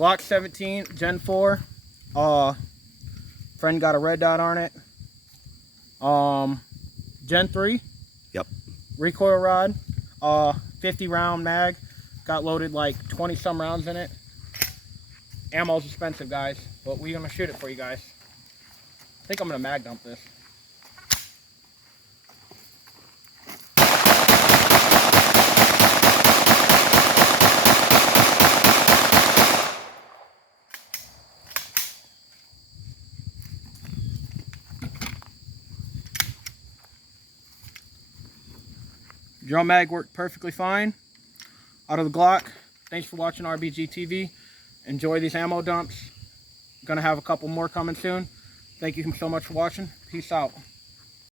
Glock 17 Gen 4. Friend got a red dot on it. Gen 3. Yep. Recoil rod. 50 round mag. Got loaded like 20 some rounds in it. Ammo's expensive, guys, but we're gonna shoot it for you guys. I think I'm gonna mag dump this. Drum mag worked perfectly fine. Out of the Glock. Thanks for watching RBG TV. Enjoy these ammo dumps. Gonna have a couple more coming soon. Thank you so much for watching. Peace out.